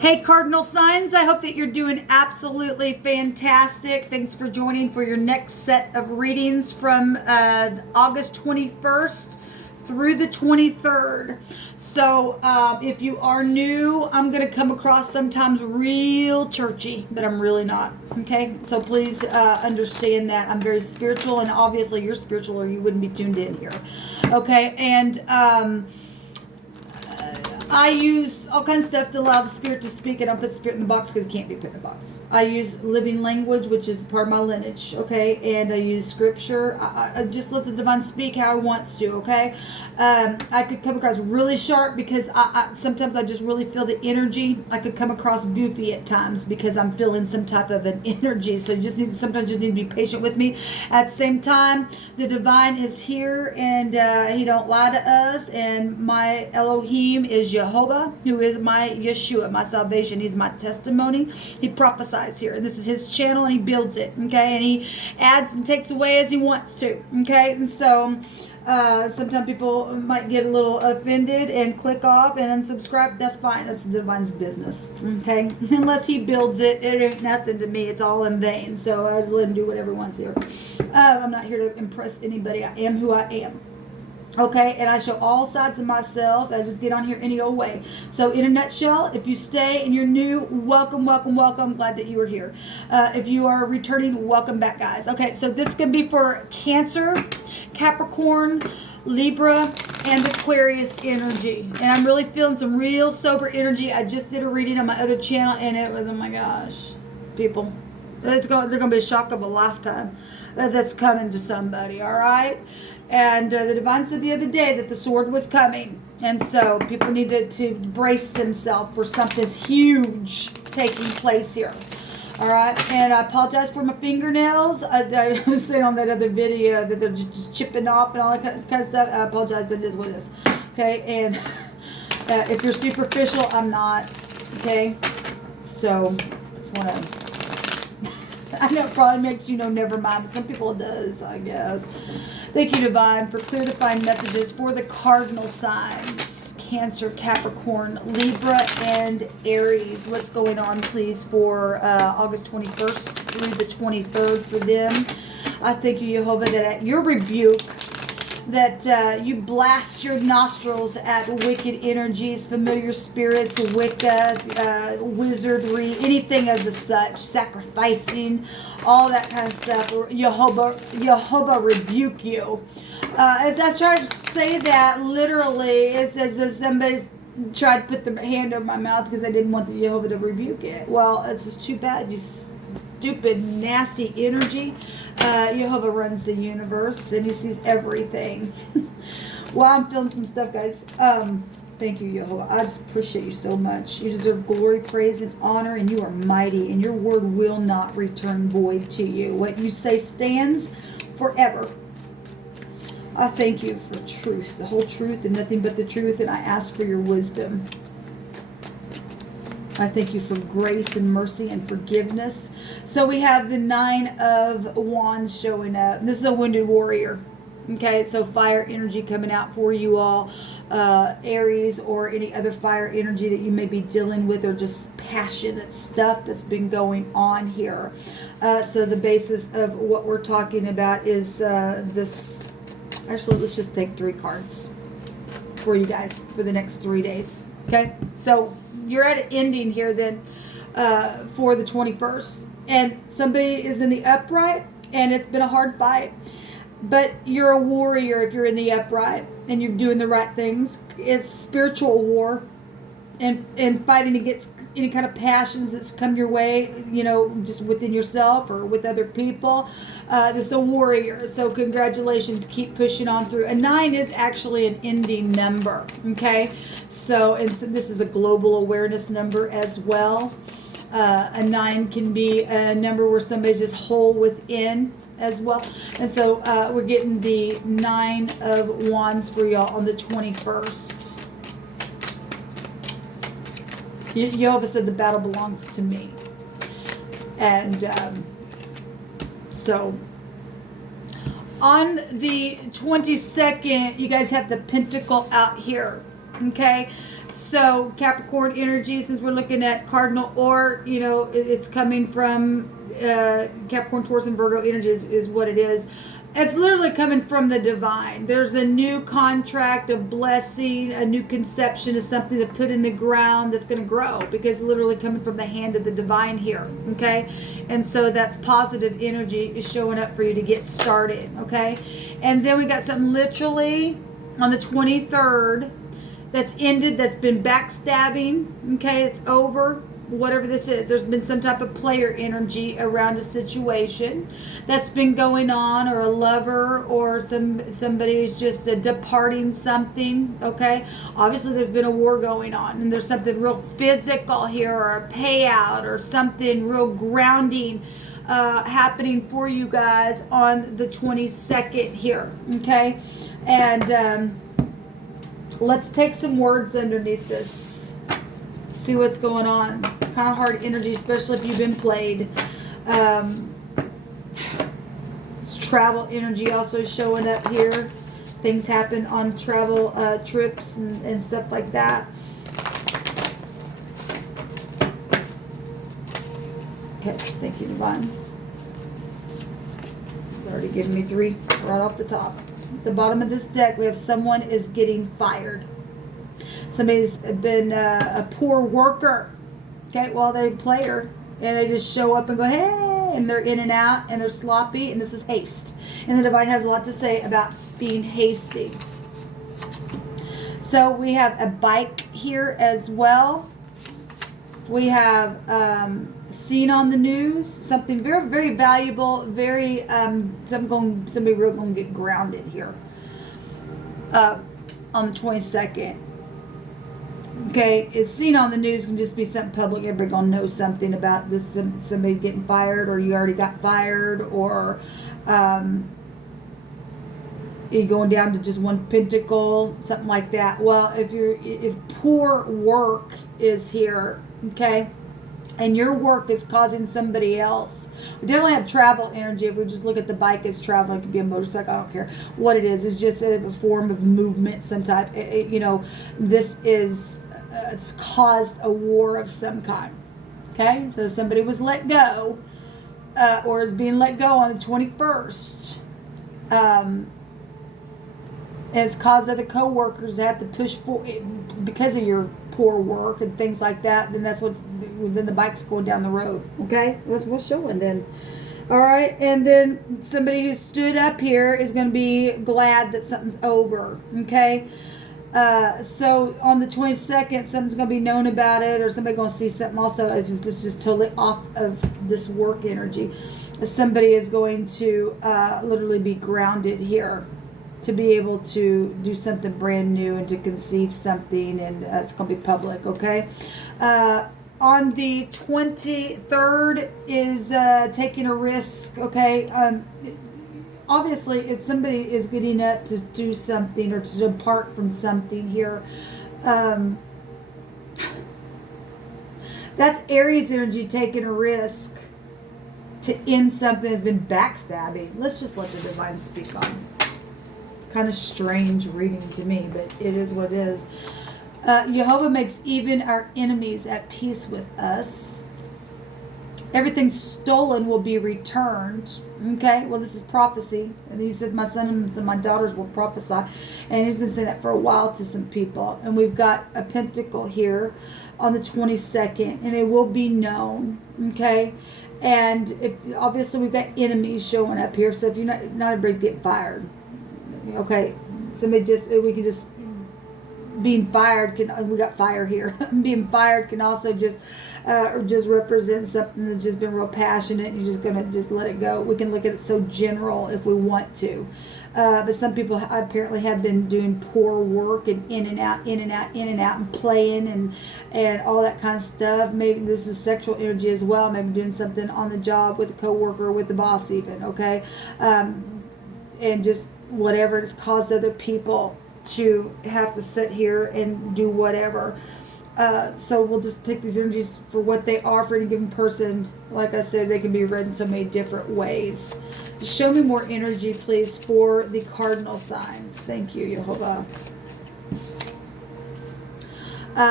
Hey, Cardinal signs, I hope that you're doing absolutely fantastic. Thanks for joining for your next set of readings from August 21st through the 23rd. So if you are new, I'm going to come across sometimes real churchy, but I'm really not. Okay, so please understand that I'm very spiritual, and obviously you're spiritual or you wouldn't be tuned in here. Okay, and I use all kinds of stuff to allow the spirit to speak. I don't put spirit in the box because it can't be put in a box. I use living language, which is part of my lineage, okay? And I use scripture. I just let the divine speak how it wants to, okay? I could come across really sharp because sometimes I just really feel the energy. I could come across goofy at times because I'm feeling some type of an energy. So you sometimes just need to be patient with me. At the same time, the divine is here, and he don't lie to us. And my Elohim is Jehovah, who is my Yeshua, my salvation. He's my testimony. He prophesies here, and this is his channel, and he builds it, okay? And he adds and takes away as he wants to, okay? And so sometimes people might get a little offended and click off and unsubscribe. That's fine. That's the divine's business, okay? Unless he builds it, it ain't nothing to me. It's all in vain. So I just let him do whatever he wants here. I'm not here to impress anybody. I am who I am. Okay, and I show all sides of myself. I just get on here any old way. So in a nutshell, if you stay and you're new, welcome, welcome, welcome. Glad that you are here. If you are returning, welcome back, guys. Okay, so this can be for Cancer, Capricorn, Libra, and Aquarius energy. And I'm really feeling some real sober energy. I just did a reading on my other channel, and it was, oh my gosh, people. They're going to be a shock of a lifetime that's coming to somebody, all right? And the divine said the other day that the sword was coming. And so people need to brace themselves for something huge taking place here. All right. And I apologize for my fingernails. I was saying on that other video that they're just chipping off and all that kind of stuff. I apologize, but it is what it is. Okay. And if you're superficial, I'm not. Okay. So just want to... I know it probably makes you know never mind, but some people it does, I guess. Thank you, Divine, for clear defined messages for the cardinal signs. Cancer, Capricorn, Libra, and Aries. What's going on, please, for August 21st through the 23rd for them? I thank you, Jehovah, that at your rebuke, that you blast your nostrils at wicked energies, familiar spirits, Wicca, wizardry, anything of the such, sacrificing, all that kind of stuff. Jehovah rebuke you. As I try to say that, literally, it's as if somebody tried to put their hand over my mouth because they didn't want the Jehovah to rebuke it. Well, it's just too bad. You stupid, nasty energy. Jehovah runs the universe, and he sees everything. Well, I'm feeling some stuff, guys. Thank you, Jehovah. I just appreciate you so much. You deserve glory, praise, and honor, and you are mighty, and your word will not return void to you. What you say stands forever. I thank you for truth, the whole truth, and nothing but the truth, and I ask for your wisdom. I thank you for grace and mercy and forgiveness. So we have the 9 of Wands showing up. This is a wounded warrior. Okay, so fire energy coming out for you all. Aries or any other fire energy that you may be dealing with, or just passionate stuff that's been going on here. So the basis of what we're talking about is this. Actually, let's just take 3 cards for you guys for the next 3 days. Okay, so you're at an ending here then for the 21st, and somebody is in the upright, and it's been a hard fight, but you're a warrior if you're in the upright and you're doing the right things. It's spiritual war and fighting against any kind of passions that's come your way, you know, just within yourself or with other people. This is a warrior, so congratulations. Keep pushing on through. A 9 is actually an ending number, okay? So this is a global awareness number as well. A 9 can be a number where somebody's just whole within as well. And so we're getting the 9 of Wands for y'all on the 21st. Jehovah said the battle belongs to me. And so on the 22nd, you guys have the Pentacle out here. Okay, So Capricorn energy, since we're looking at Cardinal, or, you know, it's coming from Capricorn, Taurus, and Virgo energy is what it is. It's literally coming from the divine. There's a new contract, a blessing, a new conception of something to put in the ground that's going to grow, because literally coming from the hand of the divine here, okay? And so that's positive energy is showing up for you to get started, okay? And then we got something literally on the 23rd that's ended, that's been backstabbing, okay? It's over. Whatever this is, there's been some type of player energy around a situation that's been going on, or a lover, or somebody who's just departing something, okay? Obviously there's been a war going on, and there's something real physical here, or a payout, or something real grounding happening for you guys on the 22nd here, okay? And let's take some words underneath this. See what's going on. Kind of hard energy, especially if you've been played. It's travel energy also showing up here. Things happen on travel trips and stuff like that. Okay, thank you, Divine. It's already given me 3 right off the top. At the bottom of this deck, we have someone is getting fired. Somebody's been a poor worker, okay? Well, they're a player, and they just show up and go, hey, and they're in and out, and they're sloppy, and this is haste. And the divine has a lot to say about being hasty. So we have a bike here as well. We have seen on the news, something very, very valuable, very, somebody real going to get grounded here on the 22nd. Okay, it's seen on the news, can just be something public. Everybody gonna know something about this, somebody getting fired, or you already got fired, or you going down to just one pentacle, something like that. Well, if poor work is here, okay, and your work is causing somebody else. We definitely have travel energy. If we just look at the bike as travel, it could be a motorcycle, I don't care what it is. It's just a form of movement, some type. You know, this is, it's caused a war of some kind. Okay, so somebody was let go, or is being let go on the 21st. And it's caused other co-workers to have to push for it because of your poor work and things like that. Then then the bike's going down the road. Okay, that's what's showing then. All right, and then somebody who stood up here is going to be glad that something's over. Okay, so on the 22nd, something's going to be known about it, or somebody going to see something. Also, it's just totally off of this work energy. Somebody is going to literally be grounded here, to be able to do something brand new and to conceive something, and it's going to be public, okay? On the 23rd is taking a risk, okay? Obviously, if somebody is getting up to do something or to depart from something here, that's Aries energy taking a risk to end something that's been backstabbing. Let's just let the divine speak on it. Kind of strange reading to me, but it is what it is. Jehovah makes even our enemies at peace with us. Everything stolen will be returned. Okay, well, this is prophecy. And he said, my sons and my daughters will prophesy. And he's been saying that for a while to some people. And we've got a pentacle here on the 22nd, and it will be known. Okay, and obviously we've got enemies showing up here. So if you're not everybody's getting fired. Okay, we can just, being fired we got fire here. Being fired can also just represent something that's just been real passionate, and you're just gonna just let it go. We can look at it so general if we want to, but some people apparently have been doing poor work and in and out, and playing and all that kind of stuff. Maybe this is sexual energy as well. Maybe doing something on the job with a coworker or with the boss even. Okay, and just whatever, it's caused other people to have to sit here and do whatever. So we'll just take these energies for what they are for any given person. Like I said, they can be read in so many different ways. Show me more energy, please, for the cardinal signs. Thank you, Jehovah.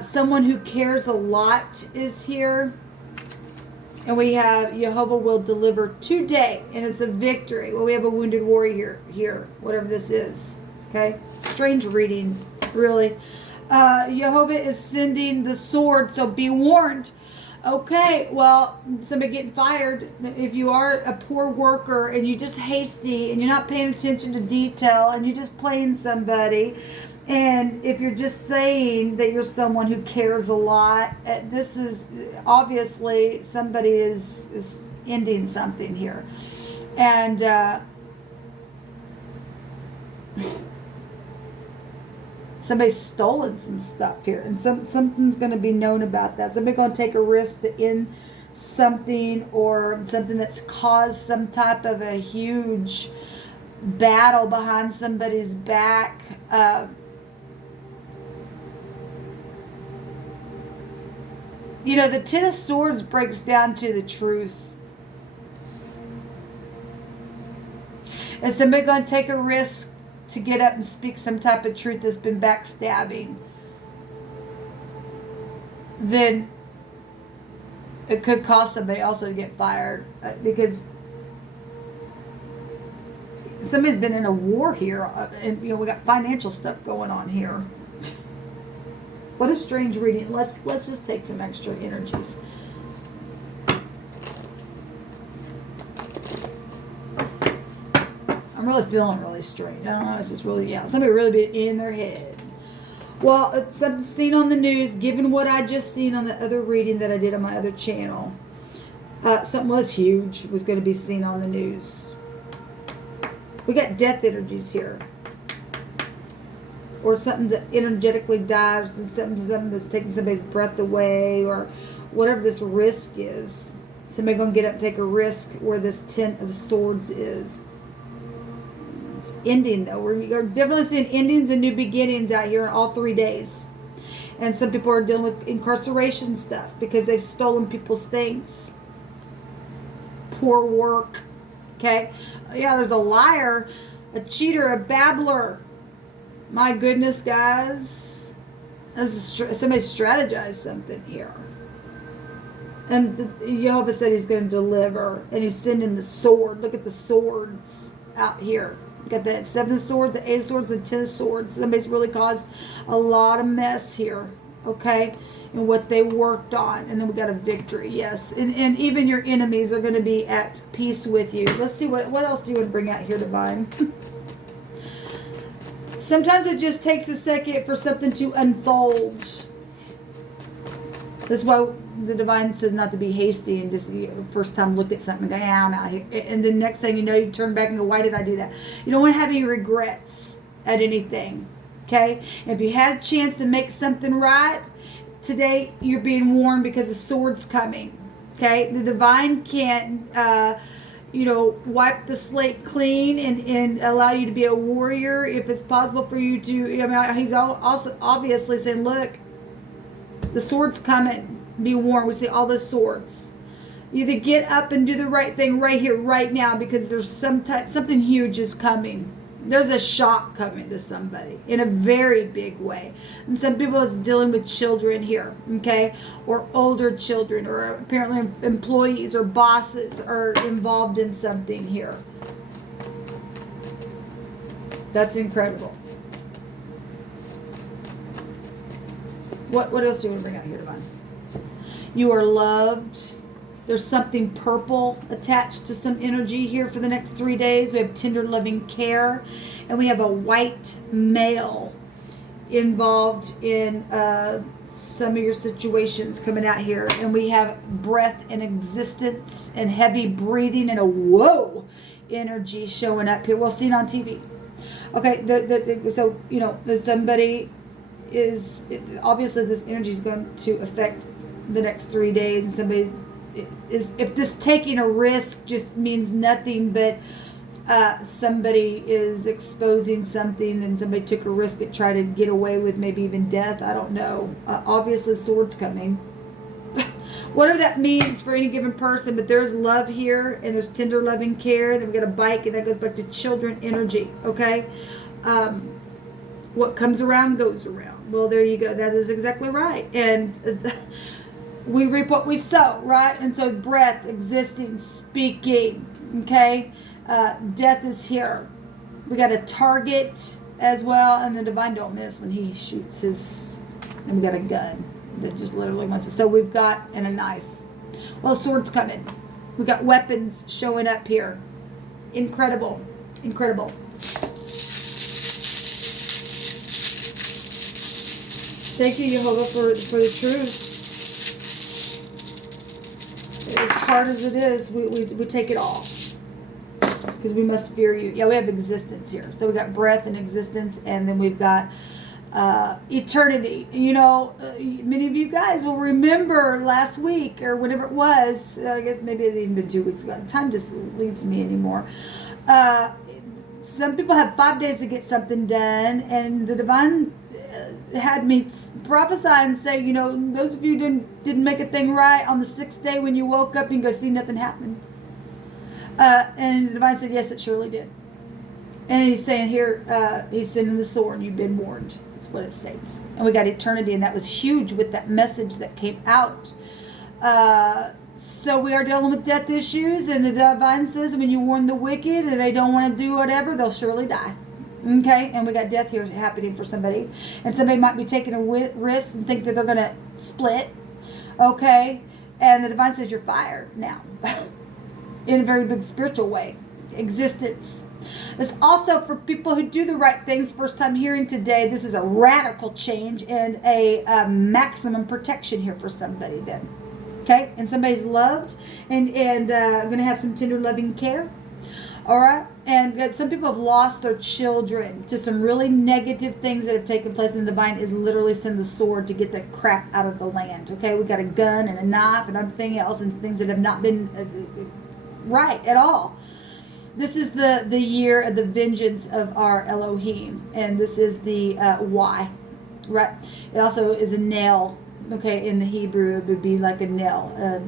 Someone who cares a lot is here. And we have Jehovah will deliver today. And it's a victory. Well, we have a wounded warrior here. Whatever this is. Okay. Strange reading. Really. Jehovah is sending the sword. So be warned. Okay. Well, somebody getting fired. If you are a poor worker and you're just hasty and you're not paying attention to detail and you're just playing somebody. And if you're just saying that you're someone who cares a lot, this is obviously somebody is ending something here. And somebody's stolen some stuff here. And something's going to be known about that. Somebody's going to take a risk to end something, or something that's caused some type of a huge battle behind somebody's back. You know, the Ten of Swords breaks down to the truth. And somebody going to take a risk to get up and speak some type of truth that's been backstabbing. Then it could cause somebody also to get fired. Because somebody's been in a war here. And, you know, we got financial stuff going on here. What a strange reading. Let's just take some extra energies. I'm really feeling really strange. I don't know. It's just really, somebody really be in their head. Well, it's something seen on the news, given what I just seen on the other reading that I did on my other channel. Something was huge was going to be seen on the news. We got death energies here. Or something that energetically dives, and something that's taking somebody's breath away, or whatever this risk is. Somebody going to get up and take a risk where this Ten of Swords is. It's ending, though. We're definitely seeing endings and new beginnings out here in all 3 days. And some people are dealing with incarceration stuff because they've stolen people's things. Poor work. Okay? Yeah, there's a liar, a cheater, a babbler. My goodness, guys. Somebody strategized something here. And Jehovah said he's going to deliver. And he's sending the sword. Look at the swords out here. You got that 7 of Swords, the 8 of Swords, and 10 of Swords. Somebody's really caused a lot of mess here. Okay? And what they worked on. And then we got a victory. Yes. And even your enemies are going to be at peace with you. Let's see what else do you want to bring out here, Divine? Sometimes it just takes a second for something to unfold. That's why the Divine says not to be hasty and just first time look at something and go, yeah, I'm out here. And the next thing you know, you turn back and go, why did I do that? You don't want to have any regrets at anything. Okay? And if you had a chance to make something right, today you're being warned because the sword's coming. Okay? The Divine can't... wipe the slate clean and allow you to be a warrior if it's possible for you to. I mean, he's also obviously saying, look, the sword's coming. Be warned. We see all the swords. You either get up and do the right thing right here, right now, because there's something huge is coming. There's a shock coming to somebody in a very big way. And some people is dealing with children here, okay? Or older children, or apparently employees or bosses are involved in something here. That's incredible. What else do you want to bring out here, Divine? You are loved. There's something purple attached to some energy here for the next 3 days. We have tender, loving care. And we have a white male involved in some of your situations coming out here. And we have breath and existence and heavy breathing and a whoa energy showing up here. Well, seen on TV. Okay, so, somebody is... Obviously, this energy is going to affect the next 3 days. And somebody... if this taking a risk just means nothing, but somebody is exposing something and somebody took a risk to try to get away with maybe even death, I don't know. Obviously, sword's coming. Whatever that means for any given person, but there's love here and there's tender, loving care, and we got a bike, and that goes back to children energy, okay? What comes around goes around. Well, there you go. That is exactly right. And we reap what we sow, right? And so breath, existing, speaking, okay? Death is here. We got a target as well, and the divine don't miss when he shoots his, and we got a gun that just literally wants to. So we've got, and a knife. Well, swords coming. We got weapons showing up here. Incredible. Incredible. Thank you, Jehovah, for the truth. As hard as it is, we take it all. Because we must fear you. Yeah, we have existence here. So we got breath and existence, and then we've got eternity. You know, many of you guys will remember last week or whatever it was. I guess maybe it had even been 2 weeks ago. Time just leaves me anymore. Some people have 5 days to get something done, and the divine had me prophesy and say, you know, those of you didn't make a thing right on the 6th day when you woke up, you can go see nothing happen. And the divine said, yes, it surely did. And he's saying here, he's sending the sword, you've been warned. That's what it states. And we got eternity, and that was huge with that message that came out. So we are dealing with death issues, and the divine says when you warn the wicked and they don't want to do whatever, they'll surely die. Okay, and we got death here happening for somebody, and somebody might be taking a risk and think that they're going to split. Okay, and the divine says you're fired now, in a very big spiritual way. Existence. It's also for people who do the right things. First time hearing today, this is a radical change and a maximum protection here for somebody. Then, okay, and somebody's loved and going to have some tender, loving care. All right, and some people have lost their children to some really negative things that have taken place, and the divine is literally sending the sword to get the crap out of the land. Okay, we got a gun and a knife and everything else, and things that have not been right at all. This is the year of the vengeance of our Elohim, and this is the Y, right? It also is a nail. Okay, in the Hebrew, it would be like a nail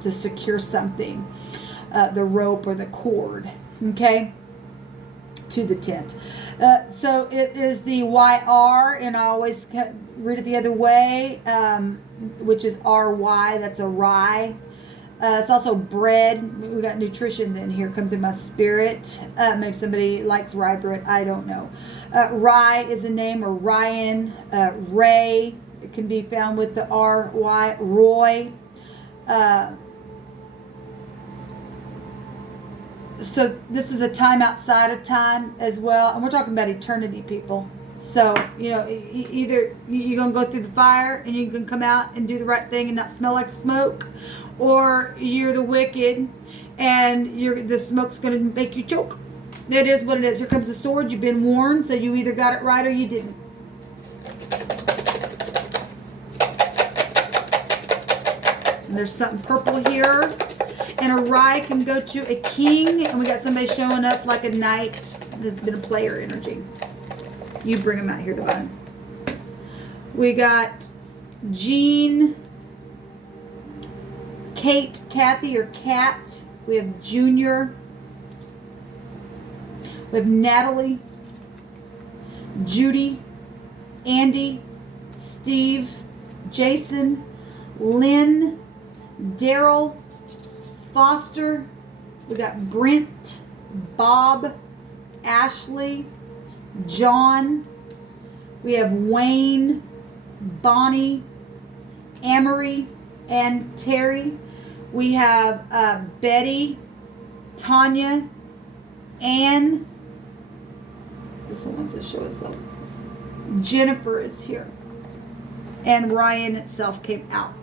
to secure something, the rope or the cord. Okay, to the tent. So it is the YR, and I always read it the other way, which is RY. That's a rye. It's also bread. We got nutrition then here come through my spirit. Maybe somebody likes rye bread. I don't know. Rye is a name, or Ryan. Ray. It can be found with the RY. Roy. So this is a time outside of time as well. And we're talking about eternity, people. So, you know, either you're going to go through the fire and you can come out and do the right thing and not smell like smoke, or you're the wicked and the smoke's going to make you choke. It is what it is. Here comes the sword. You've been warned, so you either got it right or you didn't. And there's something purple here. And a rye can go to a king, and we got somebody showing up like a knight. There's been a player energy. You bring them out here, divine. We got Jean, Kate, Kathy, or Kat. We have Junior. We have Natalie, Judy, Andy, Steve, Jason, Lynn, Daryl, Foster. We got Brent, Bob, Ashley, John. We have Wayne, Bonnie, Amory, and Terry. We have Betty, Tanya, Ann. This one wants to show itself. Jennifer is here. And Ryan itself came out.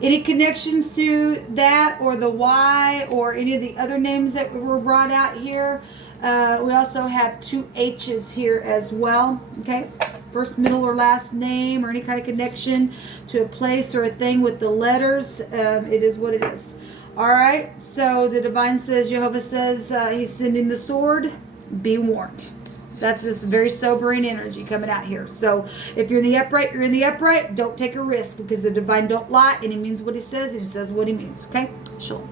Any connections to that or the Y or any of the other names that were brought out here? We also have 2 H's here as well. Okay, first, middle, or last name, or any kind of connection to a place or a thing with the letters. It is what it is. All right, so the divine says, Jehovah says, he's sending the sword. Be warned. That's this very sobering energy coming out here. So if you're in the upright, you're in the upright. Don't take a risk, because the divine don't lie, and he means what he says, and he says what he means. Okay? Shalom.